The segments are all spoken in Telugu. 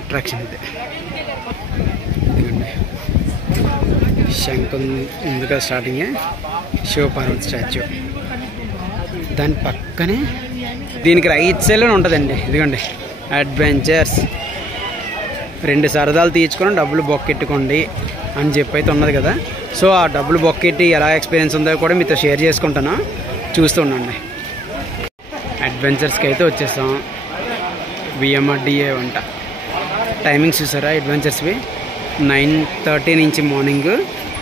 అట్రాక్షన్ ఇది. శంఖం ముందుగా స్టార్టింగే శివపార్వతి స్టాచ్యూ, దాని పక్కనే దీనికి రైట్ సైడ్లో ఉంటుందండి. ఇదిగోండి అడ్వెంచర్స్, 2 సరదాలు తీర్చుకొని డబ్బులు బొక్కెట్టుకోండి అని చెప్పి అయితే ఉన్నది కదా. సో ఆ డబ్బులు బొక్కెట్టి ఎలా ఎక్స్పీరియన్స్ ఉందో కూడా మీతో షేర్ చేసుకుంటాను, చూస్తుండండి. అడ్వెంచర్స్కి అయితే వచ్చేసాం. విఎంఆర్డిఏ వంట టైమింగ్స్ చూసారా అడ్వెంచర్స్వి? 9:30 నుంచి మార్నింగ్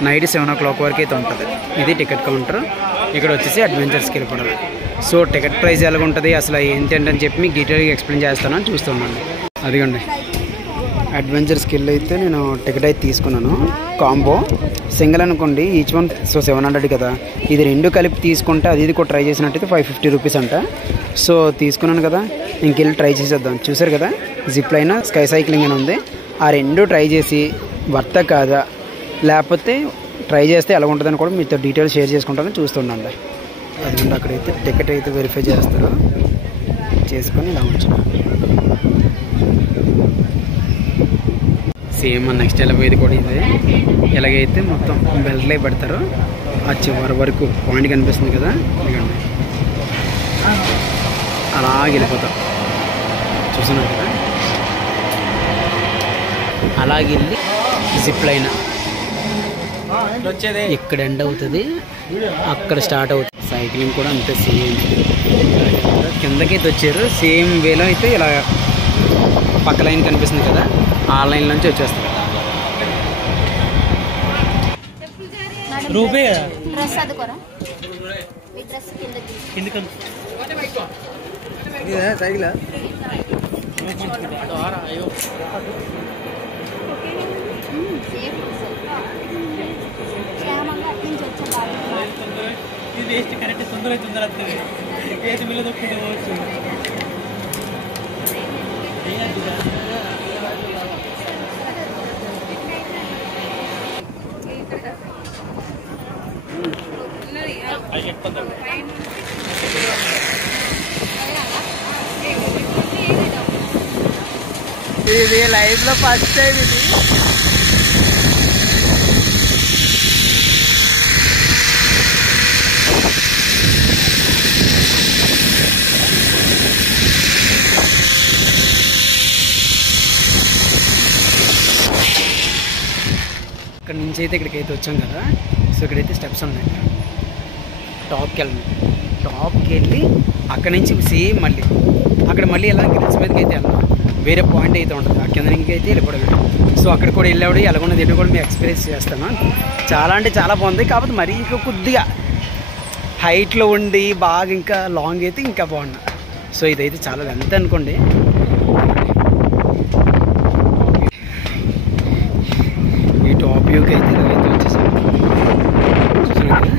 నైట్ 7 o'clock వరకు అయితే ఉంటుంది. ఇది టికెట్ కౌంటర్. ఇక్కడ వచ్చేసి అడ్వెంచర్స్కి వెళ్ళిపోవడం. సో టికెట్ ప్రైస్ ఎలా ఉంటుంది, అసలు ఏంటంటే చెప్పి మీకు డీటెయిల్గా ఎక్స్ప్లెయిన్ చేస్తాను, చూస్తున్నాను. అదిగోండి అడ్వెంచర్స్కి వెళ్ళి అయితే నేను టికెట్ అయితే తీసుకున్నాను. కాంబో సింగిల్ అనుకోండి, ఈచ్ వన్ సో 700 కదా. ఇది 2 కలిపి తీసుకుంటే అది కూడా ట్రై చేసినట్టయితే 550 రూపీస్ అంట. సో తీసుకున్నాను కదా, ఇంకెళ్ళి ట్రై చేసేద్దాం. చూసారు కదా జిప్ లైన్, స్కై సైక్లింగ్ అని ఉంది. ఆ 2 ట్రై చేసి వర్త కాదా లేకపోతే ట్రై చేస్తే ఎలా ఉంటుందని కూడా మీతో డీటెయిల్స్ షేర్ చేసుకుంటాను, చూస్తుండండి. అదిగోండి అక్కడైతే టికెట్ అయితే వెరిఫై చేస్తారు, చేసుకొని ఇలా ఉంచాను. సేమ్ నెక్స్ట్ ఎలా పోయేది కూడా ఇదే. ఎలాగైతే మొత్తం బెల్ట్లే పెడతారు, ఆ చివరి వరకు పాయింట్ కనిపిస్తుంది కదా, ఇదిగోండి అలా వెళ్ళిపోతాం. చూస్తున్నారు కదా, అలాగెళ్ళి జిప్ లైన్ ఇక్కడ ఎండ్ అవుతుంది, అక్కడ స్టార్ట్ అవుతుంది. సైక్లింగ్ కూడా అంతే సేమ్, కిందకైతే వచ్చారు సేమ్ వేలో అయితే ఇలా పక్క లైన్ కనిపిస్తుంది కదా, ఆ లైన్ నుంచి వచ్చేస్తారు. కరెక్ట్ తొందర ఇది లైఫ్ లో ఫస్ట్ టైం ఇది. ఇక్కడ నుంచి అయితే ఇక్కడికైతే వచ్చాం కదా. సో ఇక్కడైతే స్టెప్స్ ఉన్నాయి, టాప్కి వెళ్ళండి. టాప్కి వెళ్ళి అక్కడి నుంచి సేమ్ మళ్ళీ అక్కడ మళ్ళీ ఎలా గిల్స్ మీదకి అయితే వెళ్ళాలి, వేరే పాయింట్ అయితే ఉంటుంది, ఆ కింద నుంచి అయితే వెళ్ళిపోవడం. సో అక్కడ కూడా వెళ్ళాడు, ఎలాగొన్న దీన్ని కూడా మేము ఎక్స్పీరియన్స్ చేస్తాను. చాలా అంటే చాలా బాగుంది, కాకపోతే మరీ ఇంకా కొద్దిగా హైట్లో ఉండి బాగా ఇంకా లాంగ్ అయితే ఇంకా బాగుంది. సో ఇదైతే చాలా లెంత్ అనుకోండి. ఈ టాప్ వ్యూకి అయితే ఇలాగైతే వచ్చేసాం. చూసాను కదా,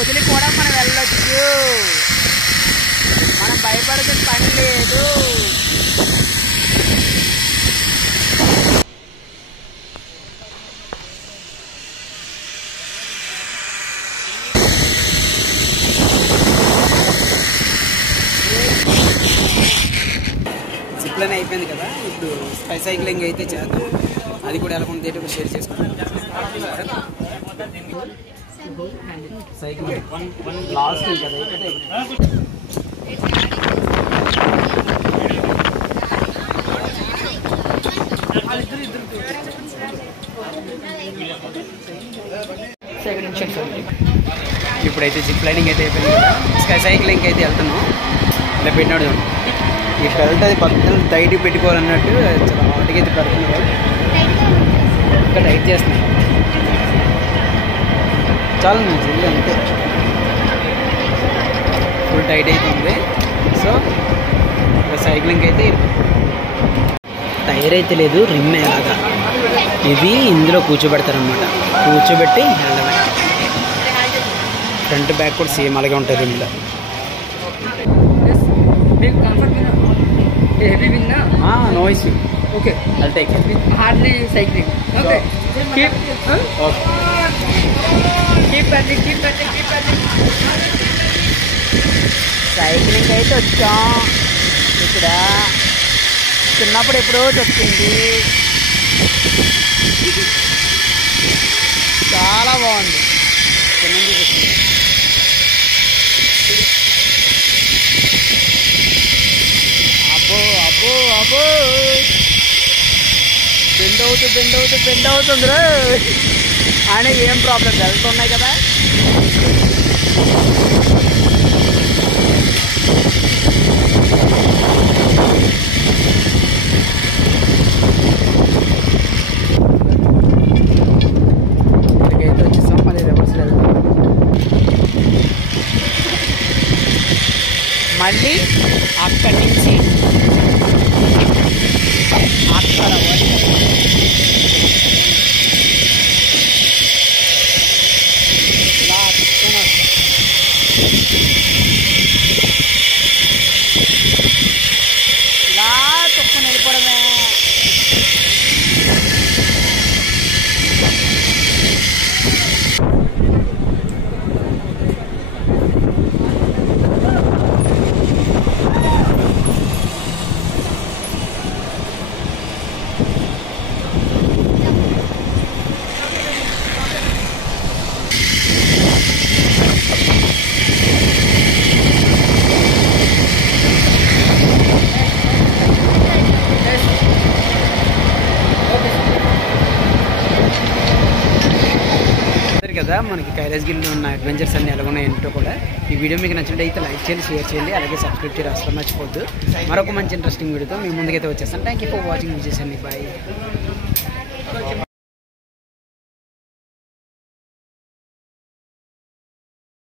వదిలి కూడా మనం వెళ్ళొచ్చు, మనం భయపడుతున్న పని లేదు. జిప్లైన్ అయిపోయింది కదా, ఇప్పుడు స్కై సైక్లింగ్ అయితే చేద్దాం. అది కూడా ఎలా ఉంది ఏంటో షేర్ చేసుకుంటాం. సైక్లింగ్ లాస్ట్ కదా, ఇప్పుడైతే జిప్ లైనింగ్ అయితే అయిపోయింది కదా, స్కై సైక్లింగ్ అయితే వెళ్తున్నాం. ఇలా పెట్టినాడు ఈ బెల్ట్ అది పక్కన టైట్ పెట్టుకోవాలన్నట్టు చాలా హాట్గా అయితే పెడుతున్నారు, ఇంకా టైట్ చేస్తున్నాం. చాలా మంచిది, అంతే ఫుల్ టైట్ అయితే ఉంది. సో సైక్లింగ్ అయితే టైర్ అయితే లేదు, రిమ్ అలాగా. ఇది ఇందులో కూర్చోబెడతారనమాట, కూర్చోబెట్టి వెళ్ళడమే. ఫ్రంట్ బ్యాక్ కూడా సేమ్ అలాగే ఉంటుంది రిమ్లో. No issue. Okay. I'll take it. With hardly cycling. Okay. Keep. Okay. Keep paddling. Cycling అయితే వచ్చాం. ఇక్కడ చిన్నప్పుడు ఎప్పుడో వచ్చింది, చాలా బాగుంది. చిన్నది వచ్చింది. అబ్బో బెండ్ అవుతుంది రా. ఆయనకి ఏం ప్రాబ్లం వెళ్తున్నాయి కదా. ఇక్కడికైతే వచ్చేసాం, మళ్ళీ రివర్స్లో వెళ్తాం. మళ్ళీ అక్కడి నుంచి అక్కడ ఇలా తొక్కుని వెళ్ళిపోవడమే. కదా మనకి కైలాసగిరిలో ఉన్న అడ్వెంచర్స్ అన్ని ఎలా ఉన్నాయి ఏంటో కూడా. ఈ వీడియో మీకు నచ్చినట్లయితే లైక్ చేయండి, షేర్ చేయండి, అలాగే సబ్స్క్రైబ్ చేయాలి అసలు మర్చిపోద్దు. మరొక మంచి ఇంట్రెస్టింగ్ వీడియోతో మీ ముందుకైతే వచ్చేస్తాను. Thank you for watching. Vijay Sunny, bye.